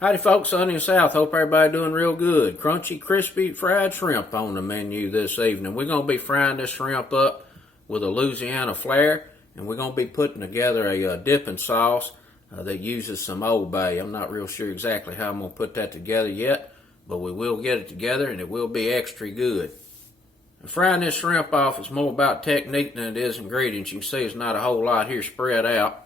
Howdy folks, sunny and south. Hope everybody doing real good. Crunchy, crispy, fried shrimp on the menu this evening. We're going to be frying this shrimp up with a Louisiana flair, and we're going to be putting together a dipping sauce that uses some Old Bay. I'm not real sure exactly how I'm going to put that together yet, but we will get it together and it will be extra good. And frying this shrimp off is more about technique than it is ingredients. You can see it's not a whole lot here spread out.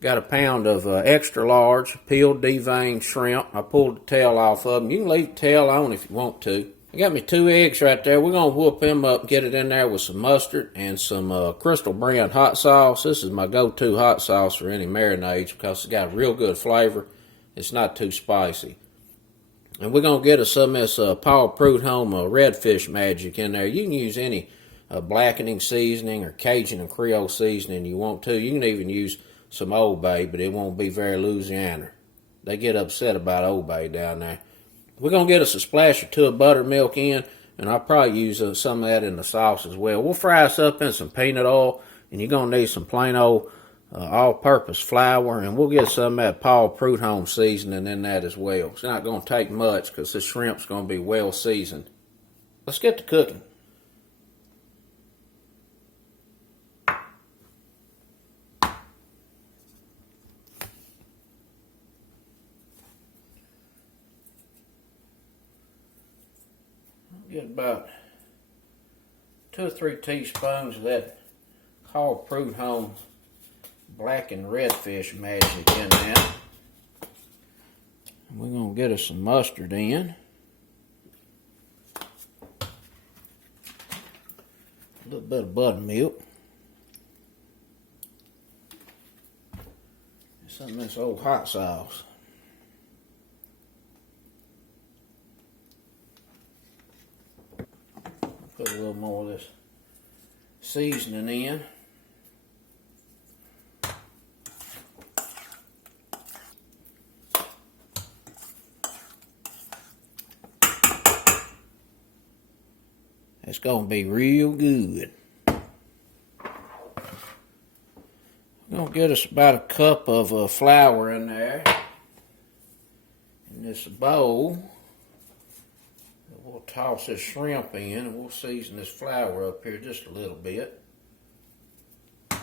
Got a pound of extra large peeled deveined shrimp. I pulled the tail off of them. You can leave the tail on if you want to. I got me 2 eggs right there. We're going to whoop them up, get it in there with some mustard and some Crystal Brand hot sauce. This is my go-to hot sauce for any marinades because it's got a real good flavor. It's not too spicy. And we're going to get us some of this Paul Prudhomme redfish magic in there. You can use any blackening seasoning or Cajun and Creole seasoning you want to. You can even use some Old Bay, but it won't be very Louisiana. They get upset about Old Bay down there. We're going to get us a splash or two of buttermilk in, and I'll probably use some of that in the sauce as well. We'll fry us up in some peanut oil, and you're going to need some plain old all-purpose flour, and we'll get some of that Paul Prudhomme seasoning in that as well. It's not going to take much because this shrimp's going to be well seasoned. Let's get to cooking. Get about 2 or 3 teaspoons of that Paul Prudhomme black and redfish magic in there. We're going to get us some mustard in. A little bit of buttermilk. And some of this old hot sauce. Put a little more of this seasoning in. It's going to be real good. We're going to get us about a cup of flour in there. In this bowl. We'll toss this shrimp in and we'll season this flour up here just a little bit. Get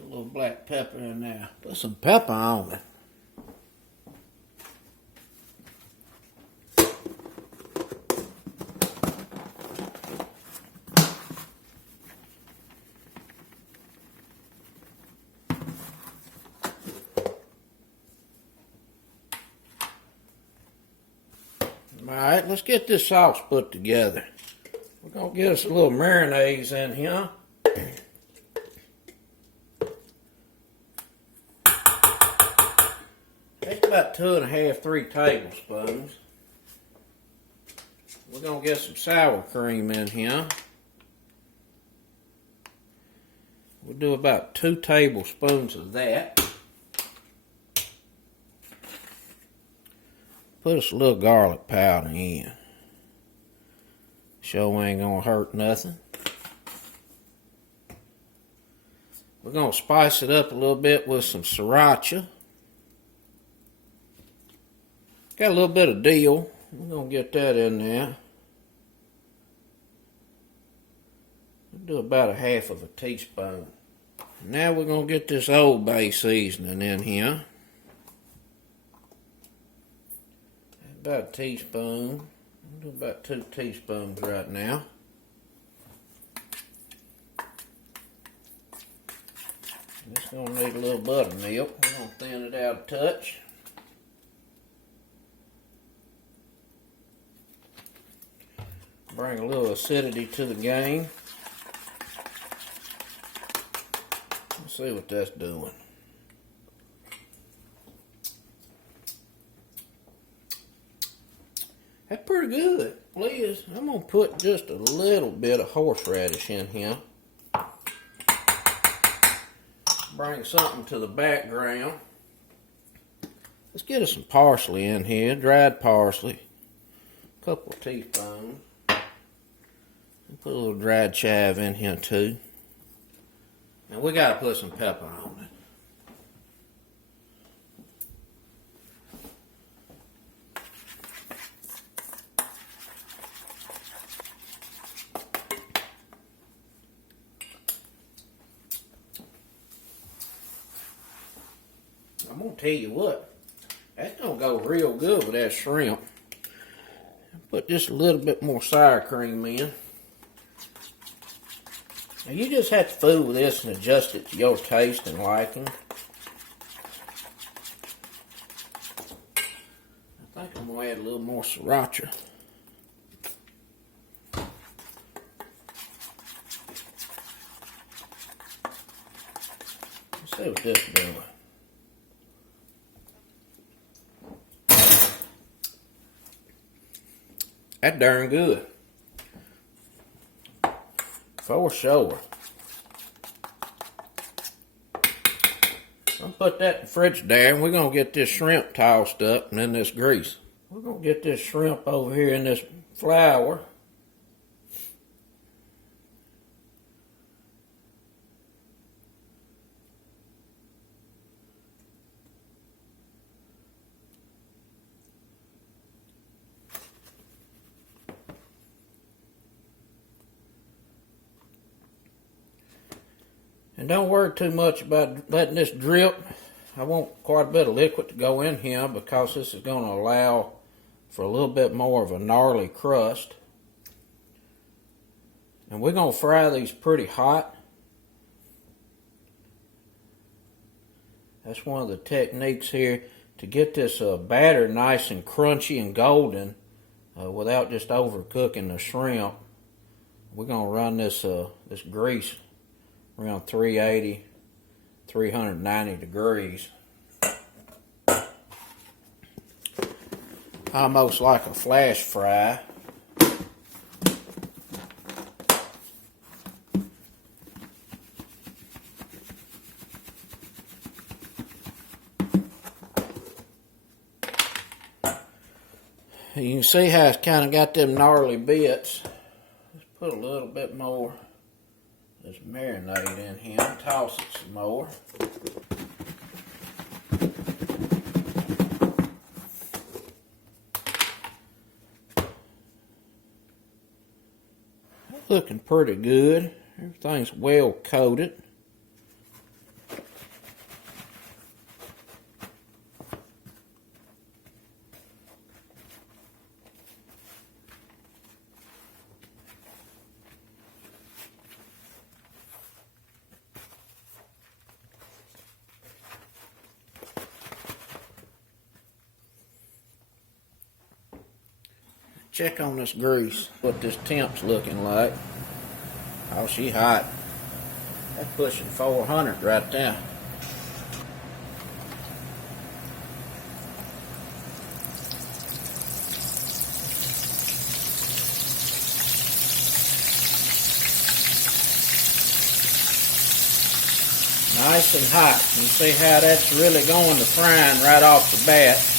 a little black pepper in there. Put some pepper on it. Alright, let's get this sauce put together. We're going to get us a little mayonnaise in here. That's about 2.5, 3 tablespoons. We're going to get some sour cream in here. We'll do about 2 tablespoons of that. Put us a little garlic powder in. Sure ain't gonna hurt nothing. We're gonna spice it up a little bit with some Siracha. Got a little bit of Dill. We're gonna get that in there. We'll do about 1/2 teaspoon. Now we're gonna get this Old Bay seasoning in here. About a teaspoon. I'll do about 2 teaspoons right now. It's going to need a little buttermilk. We're going to thin it out a touch. Bring a little acidity to the game. Let's see what that's doing. That's pretty good. Please, I'm going to put just a little bit of horseradish in here. Bring something to the background. Let's get us some parsley in here, dried parsley. A couple of teaspoons. Put a little dried chive in here too. And we got to put some pepper on it. gonna tell you what, that's gonna go real good with that shrimp. Put just a little bit more sour cream in. Now you just have to fool with this and adjust it to your taste and liking. I think I'm gonna add a little more sriracha. Let's see what this is doing. That's darn good. For sure. I'll put that in the fridge there, and we're going to get this shrimp tossed up and in this grease. We're going to get this shrimp over here in this flour. And don't worry too much about letting this drip. I want quite a bit of liquid to go in here because this is going to allow for a little bit more of a gnarly crust. And we're going to fry these pretty hot. That's one of the techniques here to get this batter nice and crunchy and golden without just overcooking the shrimp. We're going to run this grease around 380, 390 degrees. Almost like a flash fry. You can see how it's kind of got them gnarly bits. Let's put a little bit more. Let's marinate in here and toss it some more. Looking pretty good. Everything's well coated. Check on this grease, what this temp's looking like. Oh, she hot. That's pushing 400 right there. Nice and hot. You see how that's really going to frying right off the bat.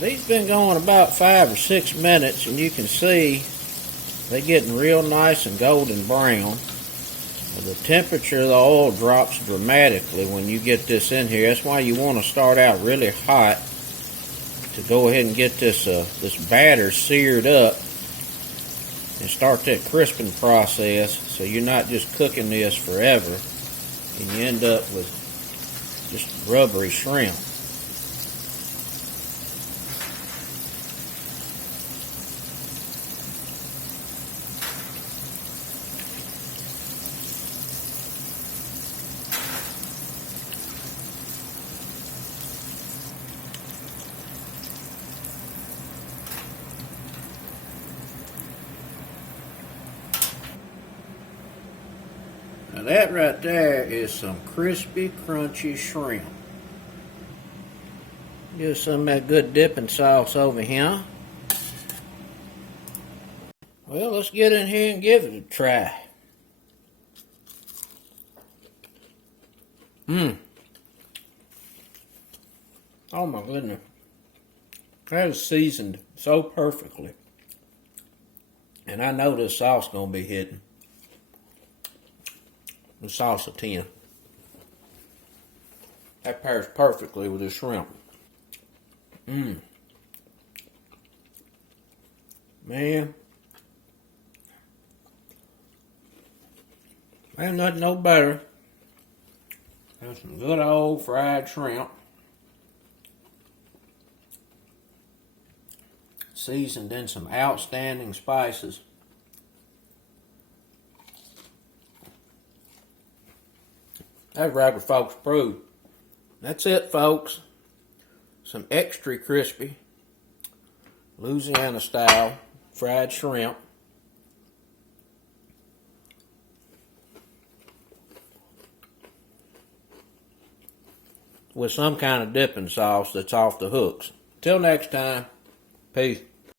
These been going about 5 or 6 minutes, and you can see they're getting real nice and golden brown. The temperature of the oil drops dramatically when you get this in here. That's why you want to start out really hot to go ahead and get this batter seared up and start that crisping process, so you're not just cooking this forever and you end up with just rubbery shrimp. Now that right there is some crispy, crunchy shrimp. Give some of that good dipping sauce over here. Well, let's get in here and give it a try. Oh my goodness. That is seasoned so perfectly. And I know this sauce is going to be hitting. The sauce of 10. That pairs perfectly with the shrimp. Man. Ain't nothing no better than some good old fried shrimp. Seasoned in some outstanding spices. That's regular folks approved. That's it, folks. Some extra crispy Louisiana style fried shrimp. With some kind of dipping sauce that's off the hooks. Till next time, peace.